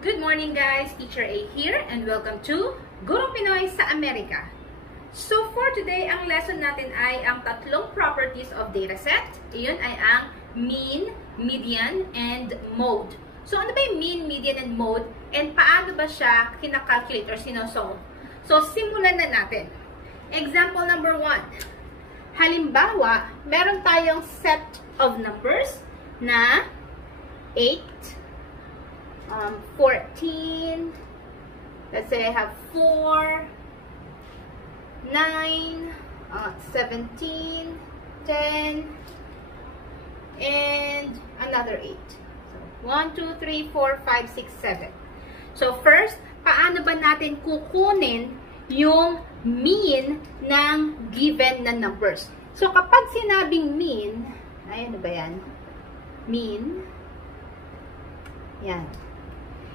Good morning guys, Teacher A here and welcome to Gurong Pinoy sa Amerika. So for today, ang lesson natin ay ang tatlong properties of dataset. Iyon ay ang mean, median, and mode. So ano ba yung mean, median, and mode? And paano ba siya kinakalculate or sinosolve? So simulan na natin. Example number 1. Halimbawa, meron tayong set of numbers na 8, 14, let's say I have 4, 9, 17, 10, and another 8. So, 1, 2, 3, 4, 5, 6, 7. So, first, paano ba natin kukunin yung mean ng given na numbers? So, kapag sinabing mean, ay, ano ba yan? Mean, yan.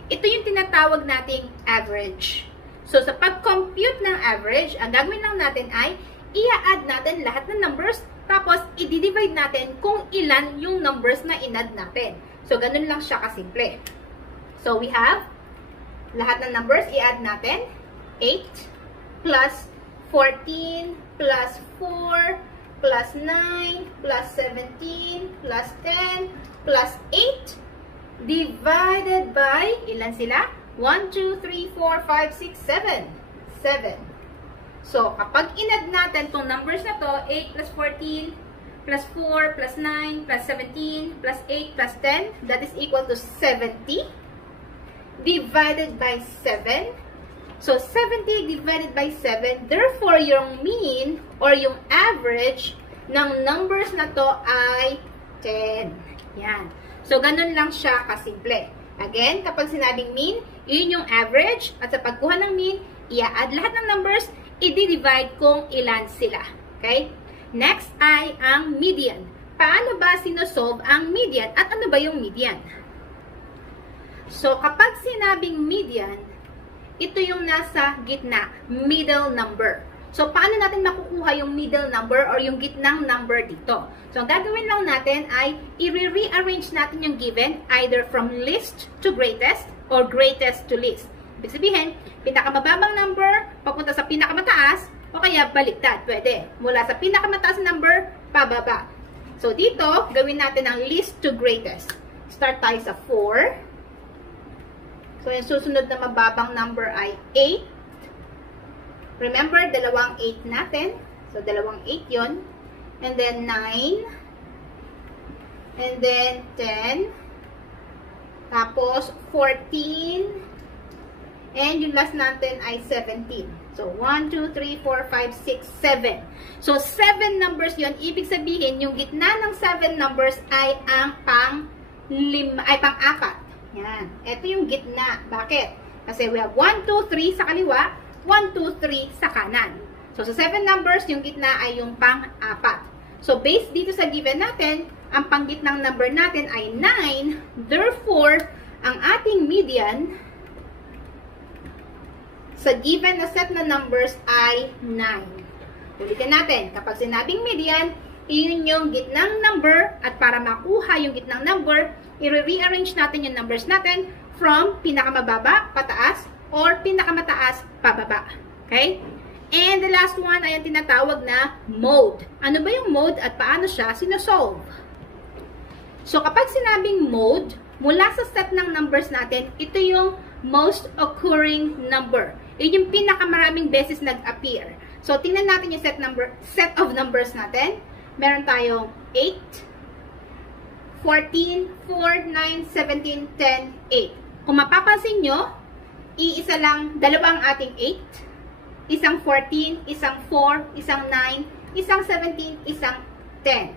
Ito yung tinatawag nating average. So, sa pag-compute ng average, ang gagawin lang natin ay i-add natin lahat ng numbers, tapos i-divide natin kung ilan yung numbers na in-add natin. So, ganun lang siya kasimple. So, we have lahat ng numbers, i-add natin 8 plus 14 plus 4 plus 9 plus 17 plus 10 plus 8 divided by, ilan sila? 1, 2, 3, 4, 5, 6, 7. 7. So, kapag in-add natin itong numbers na to, 8 plus 14, plus 4, plus 9, plus 17, plus 8, plus 10, that is equal to 70. Divided by 7. So, 70 divided by 7. Therefore, yung mean or yung average ng numbers na to ay 10. Yan. So, ganun lang siya kasimple. Again, kapag sinabing mean, yun yung average. At sa pagkuha ng mean, i-add lahat ng numbers, i-divide kung ilan sila. Okay? Next ay ang median. Paano ba sinosolve ang median? At ano ba yung median? So, kapag sinabing median, ito yung nasa gitna, middle number. So, paano natin makukuha yung middle number or yung gitnang number dito? So, ang gagawin lang natin ay i-rearrange natin yung given either from least to greatest or greatest to least. Ibig sabihin, pinakamababang number papunta sa pinakamataas o kaya baliktad. Pwede. Mula sa pinakamataas number, pababa. So, dito, gawin natin ang least to greatest. Start tayo sa 4. So, yung susunod na mababang number ay 8. Remember, dalawang 8 natin. So, dalawang 8 yun. And then, 9. And then, 10. Tapos, 14. And yung last natin ay 17. So, 1, 2, 3, 4, 5, 6, 7. So, 7 numbers yun. Ibig sabihin, yung gitna ng 7 numbers ay ang pang-apat. Yan. Ito yung gitna. Bakit? Kasi we have 1, 2, 3 sa kaliwa. 1, 2, 3 sa kanan. So, sa 7 numbers, yung gitna ay yung pang-apat. So, based dito sa given natin, ang panggitnang number natin ay 9. Therefore, ang ating median sa given na set na numbers ay 9. Ulitin natin, kapag sinabing median, iyon yung gitnang number at para makuha yung gitnang number, i-rearrange natin yung numbers natin from pinakamababa, pataas, or pinakamataas, pababa. Okay? And the last one ay ang tinatawag na mode. Ano ba yung mode at paano siya sinosolve? So, kapag sinabing mode, mula sa set ng numbers natin, ito yung most occurring number. Yun yung pinakamaraming beses nag-appear. So, tingnan natin yung set of numbers natin. Meron tayong 8, 14, 4, 9, 17, 10, 8. Kung mapapansin nyo, iisa lang, dalawang ating 8, isang 14, isang 4, isang 9, isang 17, isang 10.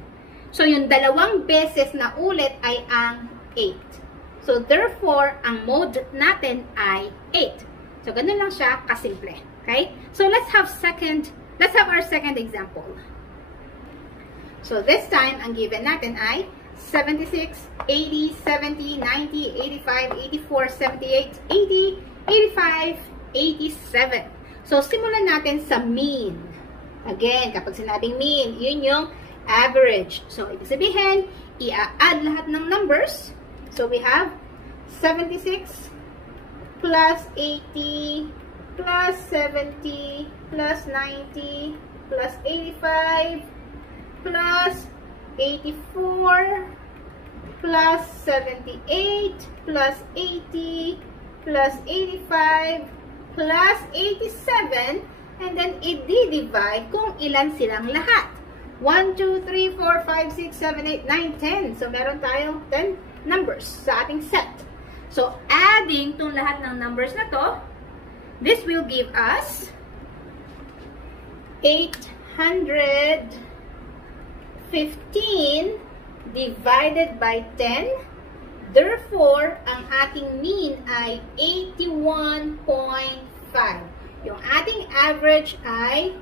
So, yung dalawang beses na ulit ay ang 8. So, therefore, ang mode natin ay 8. So, ganun lang siya kasimple. Okay? So, let's have our second example. So, this time, ang given natin ay 76, 80, 70, 90, 85, 84, 78, 80, 85, 87. So, simulan natin sa mean. Again, kapag sinabing mean, yun yung average. So, ibig sabihin, i-add lahat ng numbers. So, we have 76 plus 80, plus 70, plus 90, plus 85, plus 84, plus 78, plus 80, plus 85, plus 87, and then i-divide kung ilan silang lahat. 1, 2, 3, 4, 5, 6, 7, 8, 9, 10. So, meron tayong 10 numbers sa ating set. So, adding itong lahat ng numbers na to, this will give us 815 divided by 10. Therefore, ang ating mean ay 81.5. Yung ating average ay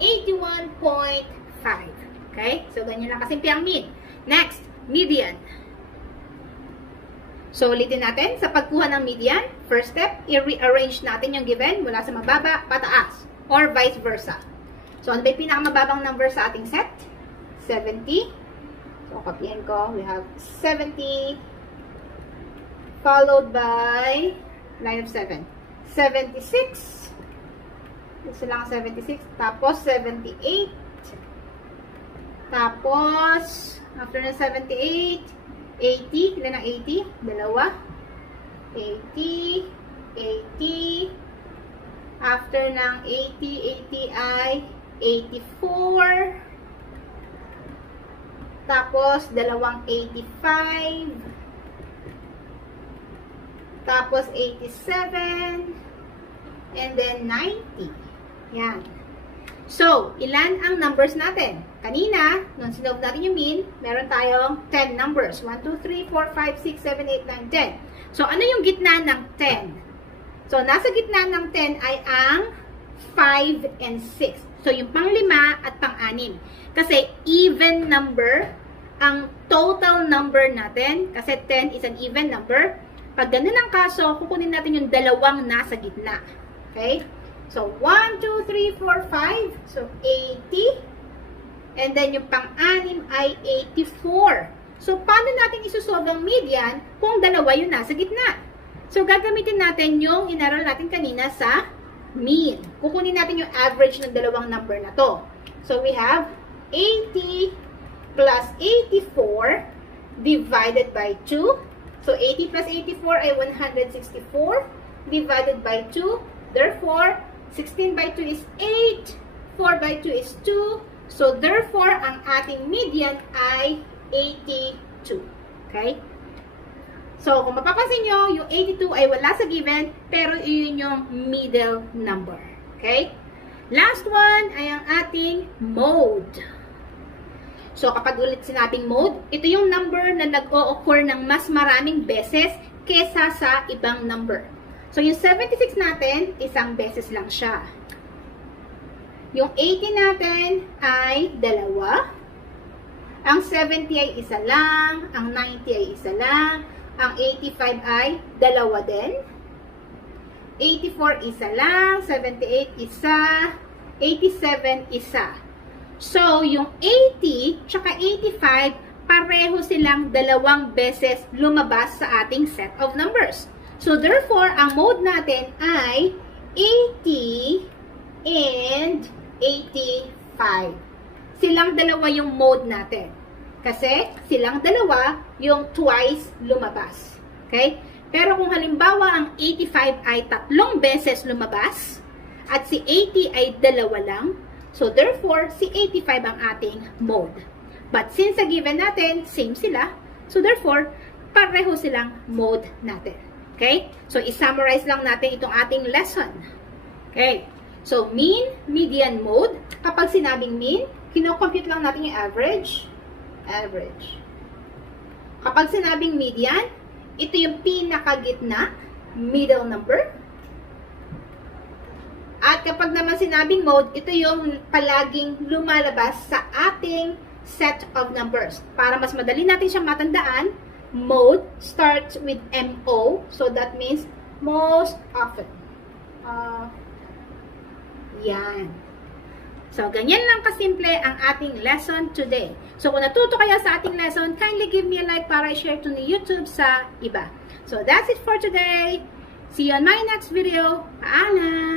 81.5. Okay? So, ganyan lang kasimple ang mean. Next, median. So, ulitin natin. Sa pagkuha ng median, first step, i-rearrange natin yung given mula sa mababa pataas or vice versa. So, ano ba yung pinakamababang number sa ating set? 70. So, copyin ko. We have 70 followed by line of 7. 76. Gusto lang 76. Tapos, 78. Tapos, after na 78, 80. Ilan ang 80? Dalawa. 80. 80. After ng 80, 80 ay 84. Tapos, dalawang 85. Tapos, 87. And then, 90. Yan. So, ilan ang numbers natin? Kanina, nung sinove natin yung mean, meron tayong 10 numbers. 1, 2, 3, 4, 5, 6, 7, 8, 9, 10. So, ano yung gitna ng 10? So, nasa gitna ng 10 ay ang 5 and 6. So, yung pang-5 at pang-6. Kasi, even number, ang total number natin, kasi 10 is an even number, pag ganun ang kaso, kukunin natin yung dalawang nasa gitna. Okay? So, 1, 2, 3, 4, 5. So, 80. And then, yung pang-6 ay 84. So, paano natin isusolve ang median kung dalawa yung nasa gitna? So, gagamitin natin yung inaral natin kanina sa mean. Kukunin natin yung average ng dalawang number na to. So, we have 80 plus 84 divided by 2. So, 80 plus 84 ay 164 divided by 2. Therefore, 16 by 2 is 8. 4 by 2 is 2. So, therefore, ang ating median ay 82. Okay? So, kung mapapansin nyo, yung 82 ay wala sa given, pero yun yung middle number. Okay? Last one ay ang ating mode. So, kapag ulit sinabing mode, ito yung number na nag-o-occur ng mas maraming beses kesa sa ibang number. So, yung 76 natin, isang beses lang siya. Yung 80 natin ay 2. Ang 70 ay isa lang. Ang 90 ay isa lang. Ang 85 ay 2 din. 84 isa lang. 78 isa. 87 isa. So, yung 80 tsaka 85, pareho silang 2 beses lumabas sa ating set of numbers. So, therefore, ang mode natin ay 80 and 85. Silang dalawa yung mode natin. Kasi, silang dalawa yung twice lumabas. Okay? Pero kung halimbawa, ang 85 ay 3 beses lumabas, at si 80 ay 2 lang, so therefore, si 85 ang ating mode. But since sa given natin, same sila, so therefore, pareho silang mode natin. Okay? So, i-summarize lang natin itong ating lesson. Okay? So, mean, median, mode. Kapag sinabing mean, kino-compute lang natin yung average. Average. Kapag sinabing median, ito yung pinakagitna, middle number. At kapag naman sinabing mode, ito yung palaging lumalabas sa ating set of numbers. Para mas madali natin siyang matandaan, mode starts with MO. So, that means most often. Yan. So, ganyan lang kasimple ang ating lesson today. So, kung natuto kaya sa ating lesson, kindly give me a like para i-share to ni YouTube sa iba. So, that's it for today. See you on my next video. Paalam!